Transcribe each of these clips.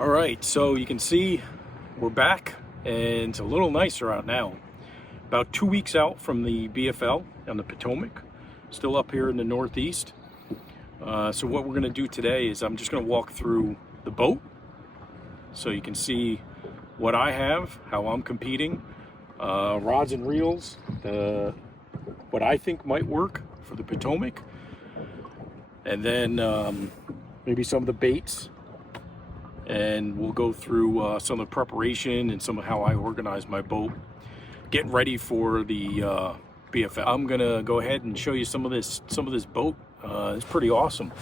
All right, so you can see we're back and it's a little nicer out now. About 2 weeks out from the BFL on the Potomac, still up here in the Northeast. So what we're gonna do today is I'm just gonna walk through the boat so you can see what I have, how I'm competing, rods and reels, what I think might work for the Potomac, and then maybe some of the baits. And we'll go through some of the preparation and some of how I organize my boat, getting ready for the BFL. I'm gonna go ahead and show you some of this boat. It's pretty awesome.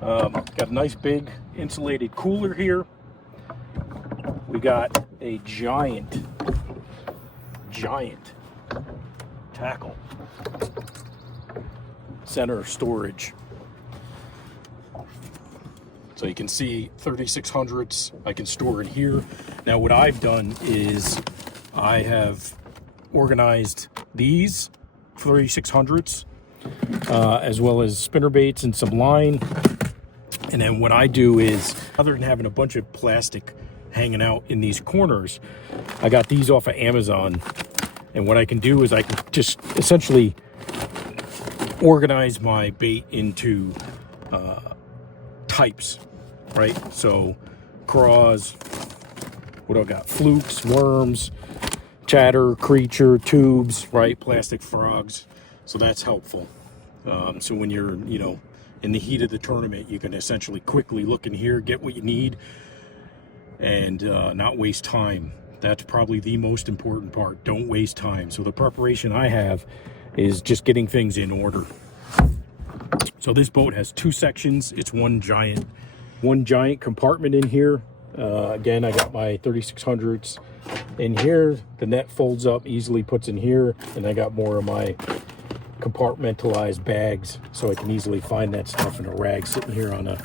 Got a nice big insulated cooler here. We got a giant tackle center storage. So you can see 3600s I can store in here. Now what I've done is I have organized these 3600s as well as spinner baits and some line. And then what I do is, other than having a bunch of plastic hanging out in these corners, I got these off of Amazon. And what I can do is I can just essentially organize my bait into types, right? So craws, what do I got? Flukes, worms, chatter, creature, tubes, right? Plastic frogs. So that's helpful. So when you're, in the heat of the tournament, you can essentially quickly look in here, get what you need, and not waste time. That's probably the most important part. Don't waste time. So the preparation I have is just getting things in order. So this boat has two sections. It's one giant compartment in here. Again, I got my 3600s in here. The net folds up, easily puts in here, and I got more of my compartmentalized bags, so I can easily find that stuff in a rag sitting here on a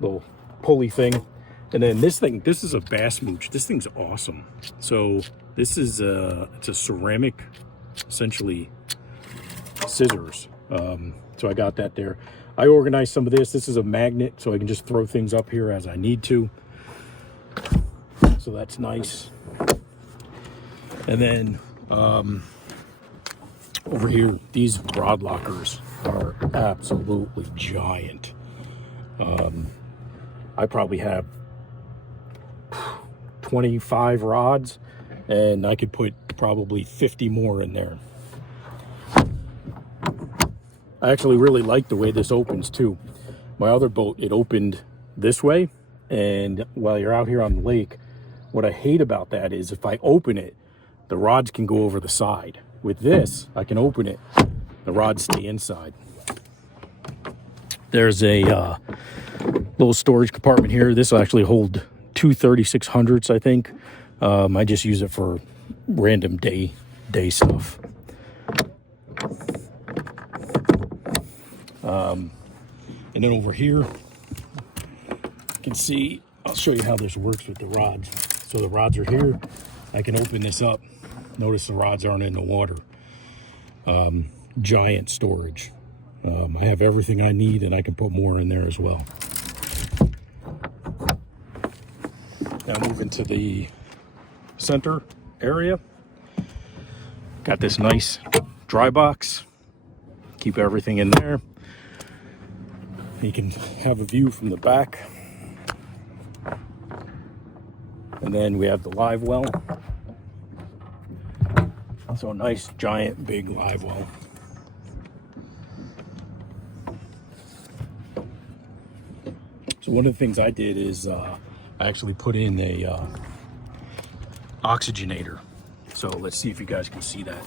little pulley thing. And then this is a bass mooch. This thing's awesome. So this is it's a ceramic, essentially, scissors. So I got that there. I organized some of this. This is a magnet, so I can just throw things up here as I need to. So that's nice. And then over here, these rod lockers are absolutely giant. I probably have 25 rods, and I could put probably 50 more in there. I actually really like the way this opens too. My other boat, it opened this way, and while you're out here on the lake, what I hate about that is if I open it, the rods can go over the side. With this, I can open it, the rods stay inside. There's a little storage compartment here. This will actually hold two 3600s, I think. I just use it for random day stuff. And then over here, you can see, I'll show you how this works with the rods. So the rods are here. I can open this up. Notice the rods aren't in the water. Giant storage. I have everything I need, and I can put more in there as well. Now moving to the center area. Got this nice dry box. Keep everything in there. You can have a view from the back. And then we have the live well. So a nice, giant, big live well. So one of the things I did is I actually put in a oxygenator. So let's see if you guys can see that.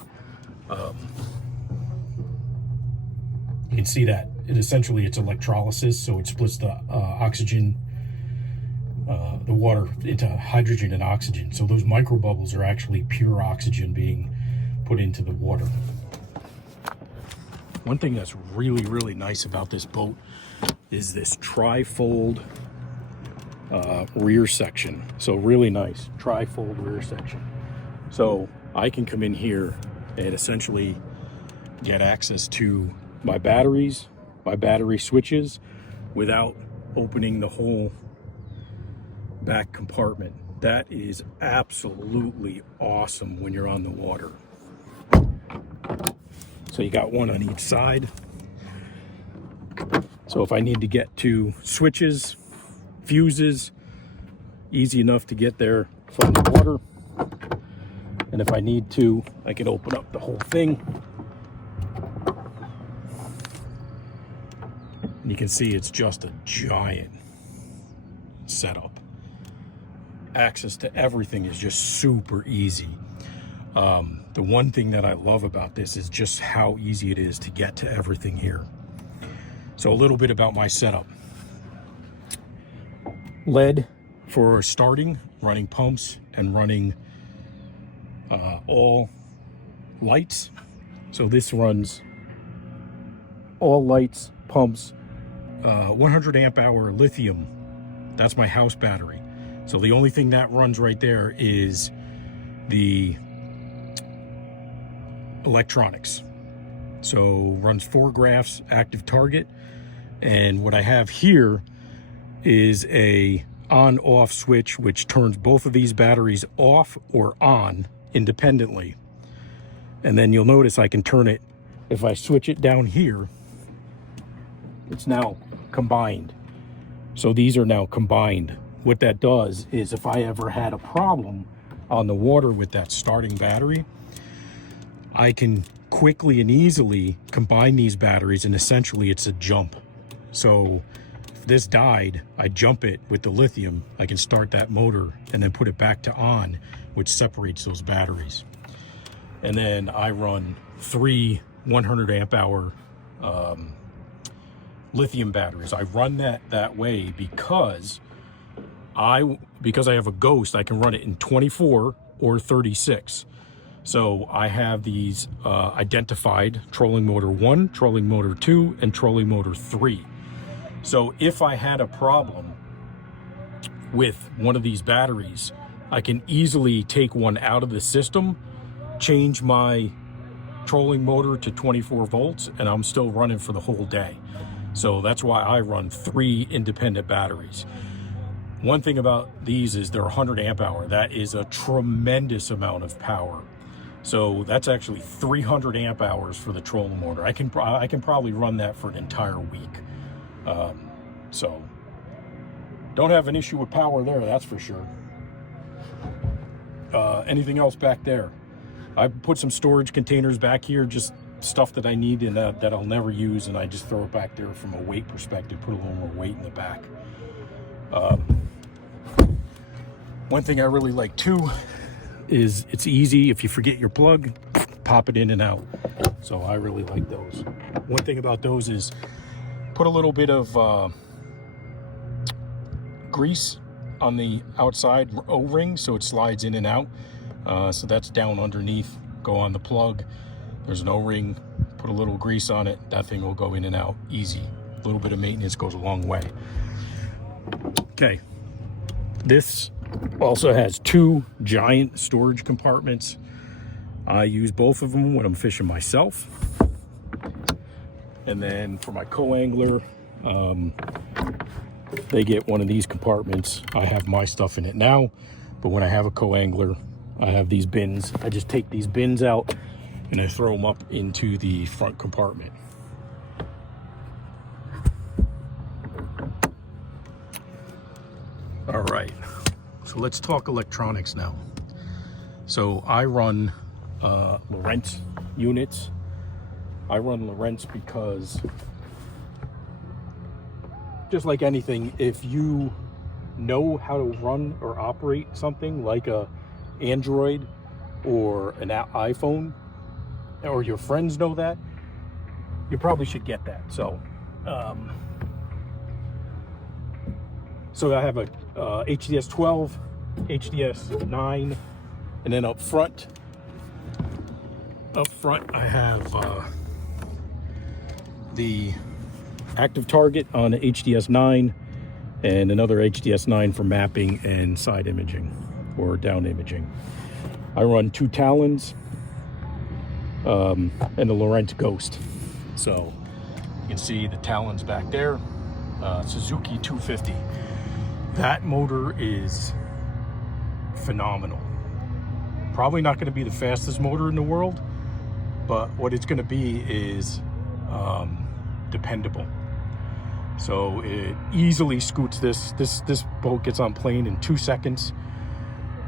You can see that it's electrolysis, so it splits the oxygen, the water into hydrogen and oxygen. So those micro bubbles are actually pure oxygen being put into the water. One thing that's really, really nice about this boat is this tri-fold rear section. So really nice tri-fold rear section. So I can come in here and essentially get access to my batteries, my battery switches, without opening the whole back compartment. That is absolutely awesome when you're on the water. So you got one on each side. So if I need to get to switches, fuses, easy enough to get there from the water. And if I need to, I can open up the whole thing. And you can see it's just a giant setup. Access to everything is just super easy. The one thing that I love about this is just how easy it is to get to everything here. So a little bit about my setup. LED for starting, running pumps, and running all lights. So this runs all lights, pumps, 100 amp hour lithium. That's my house battery. So the only thing that runs right there is the electronics. So runs 4 graphs, active target. And what I have here is a on-off switch, which turns both of these batteries off or on independently. And then you'll notice I can turn it, if I switch it down here, it's now combined. So these are now combined. What that does is if I ever had a problem on the water with that starting battery, I can quickly and easily combine these batteries, and essentially it's a jump. So if this died, I jump it with the lithium, I can start that motor and then put it back to on, which separates those batteries. And then I run 3 100 amp hour lithium batteries. I run that way because I have a Ghost, I can run it in 24 or 36. So I have these identified: trolling motor 1, trolling motor 2, and trolling motor 3. So if I had a problem with one of these batteries, I can easily take one out of the system, change my trolling motor to 24 volts, and I'm still running for the whole day. So that's why I run 3 independent batteries. One thing about these is they're 100 amp hour. That is a tremendous amount of power. So that's actually 300 amp hours for the trolling motor. I can probably run that for an entire week. So don't have an issue with power there, that's for sure. Anything else back there? I put some storage containers back here, just stuff that I need and that I'll never use, and I just throw it back there from a weight perspective, put a little more weight in the back. One thing I really like too is it's easy. If you forget your plug, pop it in and out. So I really like those. One thing about those is put a little bit of grease on the outside O-ring so it slides in and out. So that's down underneath. Go on the plug. There's an O-ring. Put a little grease on it. That thing will go in and out easy. A little bit of maintenance goes a long way. Okay. This also has 2 giant storage compartments. I use both of them when I'm fishing myself. And then for my co-angler, they get one of these compartments. I have my stuff in it now, but when I have a co-angler, I have these bins. I just take these bins out and I throw them up into the front compartment. All right, so let's talk electronics now. So I run Lowrance units. I run Lowrance because, just like anything, if you know how to run or operate something like a Android or an iPhone, or your friends know that, you probably should get that. So I have a HDS 12, HDS 9, and then up front I have the active target on the HDS 9 and another HDS 9 for mapping and side imaging or down imaging. I run 2 Talons and the Lowrance Ghost. So you can see the Talons back there, Suzuki 250. That motor is phenomenal. Probably not going to be the fastest motor in the world, but what it's going to be is dependable. So it easily scoots this boat gets on plane in 2 seconds.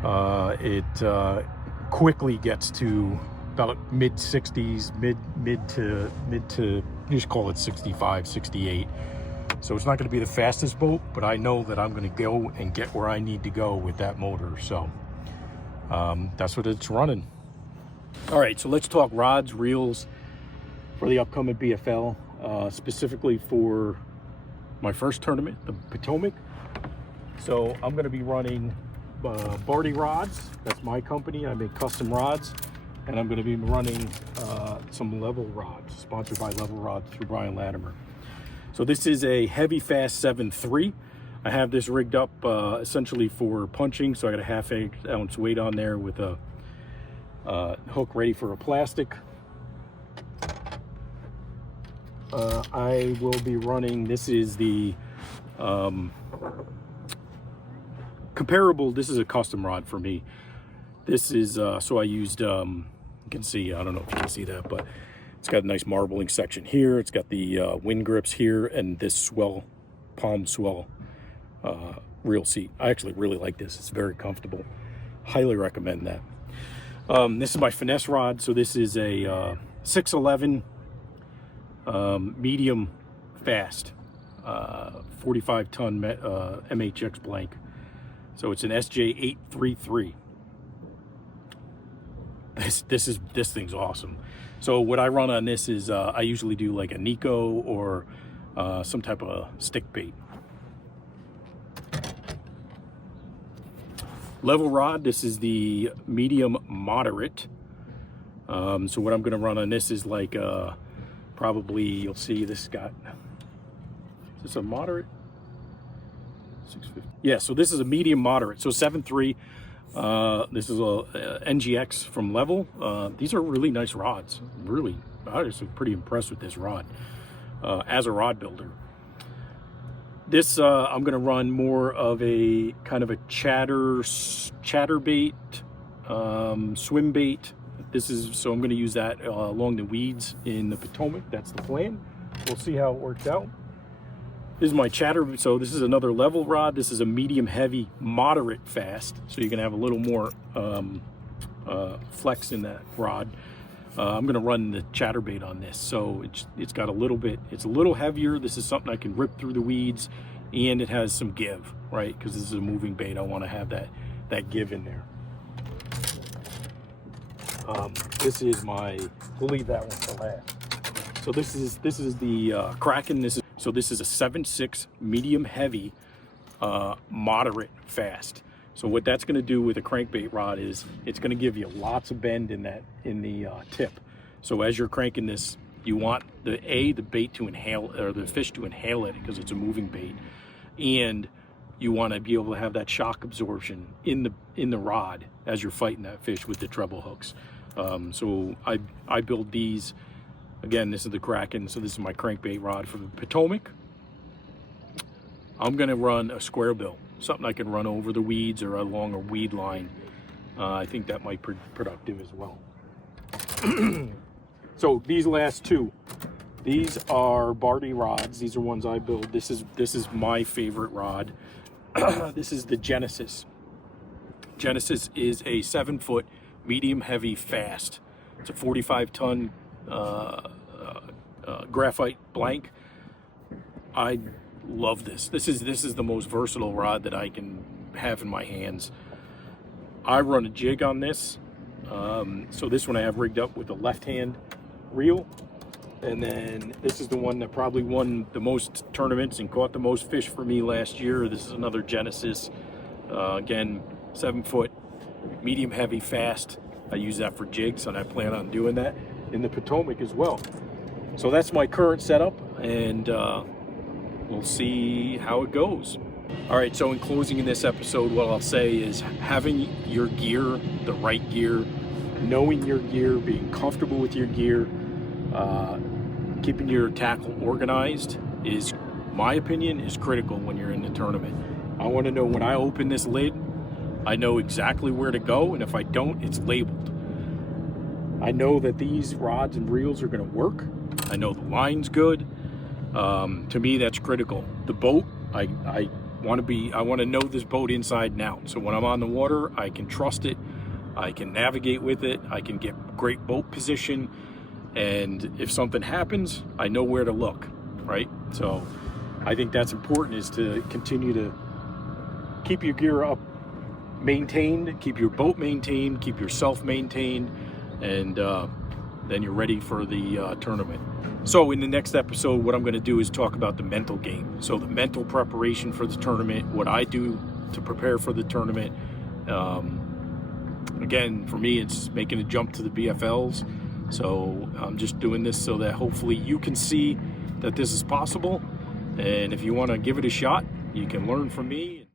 It quickly gets to about mid 60s, mid to you just call it 65, 68. So it's not going to be the fastest boat, but I know that I'm going to go and get where I need to go with that motor. So that's what it's running. All right, so let's talk rods, reels for the upcoming BFL, specifically for my first tournament, the Potomac. So I'm going to be running Barty rods. That's my company. I make custom rods, and I'm going to be running some Level rods, sponsored by Level Rods through Brian Latimer. So this is a heavy fast 7.3. I have this rigged up essentially for punching. So I got a ½ ounce weight on there with a hook ready for a plastic. I will be running, this is the comparable, this is a custom rod for me. This is, so I used, you can see, I don't know if you can see that, but it's got a nice marbling section here. It's got the wind grips here and this swell, palm swell reel seat. I actually really like this. It's very comfortable. Highly recommend that. This is my finesse rod. So this is a 611 medium fast 45 ton MHX blank. So it's an SJ833. This thing's awesome. So what I run on this is I usually do like a Nico or some type of stick bait. Level rod, this is the medium moderate. So what I'm going to run on this is like probably, you'll see this got, is this a moderate? 650. Yeah, so this is a medium moderate. So 7.3. This is a NGX from Level. These are really nice rods. Really, I was pretty impressed with this rod as a rod builder. This I'm going to run more of a kind of a chatterbait, swim bait. This is, so I'm going to use that along the weeds in the Potomac. That's the plan. We'll see how it works out. This is my chatter. So this is another Level rod. This is a medium heavy, moderate fast. So you can have a little more flex in that rod. I'm going to run the chatterbait on this. So it's got a little bit, it's a little heavier. This is something I can rip through the weeds, and it has some give, right? Because this is a moving bait. I want to have that give in there. This is my, we'll leave that one for last. So this is the Kraken. This is a 7.6 medium heavy, moderate fast. So what that's going to do with a crankbait rod is it's going to give you lots of bend in the tip. So as you're cranking this, you want the bait to inhale, or the fish to inhale it because it's a moving bait, and you want to be able to have that shock absorption in the rod as you're fighting that fish with the treble hooks. So I build these. Again, this is the Kraken. So this is my crankbait rod for the Potomac. I'm going to run a square bill, something I can run over the weeds or along a weed line. I think that might be productive as well. So these last two, these are Barty rods. These are ones I build. This is my favorite rod. This is the Genesis. Genesis is a 7-foot medium heavy fast. It's a 45 ton graphite blank. I love this. This is the most versatile rod that I can have in my hands. I run a jig on this. So this one I have rigged up with a left hand reel, and then this is the one that probably won the most tournaments and caught the most fish for me last year. This is another Genesis, again 7-foot medium heavy fast. I use that for jigs, and I plan on doing that in the Potomac as well. So that's my current setup, and we'll see how it goes. All right, so in closing in this episode, what I'll say is having your gear, the right gear, knowing your gear, being comfortable with your gear, keeping your tackle organized is, my opinion, is critical when you're in the tournament. I want to know when I open this lid, I know exactly where to go, and if I don't, it's labeled. I know that these rods and reels are going to work. I know the line's good. To me, that's critical. The boat, I want to know this boat inside and out. So when I'm on the water, I can trust it. I can navigate with it. I can get great boat position. And if something happens, I know where to look, right? So I think that's important, is to continue to keep your gear up, maintained, keep your boat maintained, keep yourself maintained, and then you're ready for the tournament. So in the next episode, what I'm going to do is talk about the mental game. So the mental preparation for the tournament, what I do to prepare for the tournament. Again, for me, it's making a jump to the BFLs. So I'm just doing this so that hopefully you can see that this is possible. And if you want to give it a shot, you can learn from me.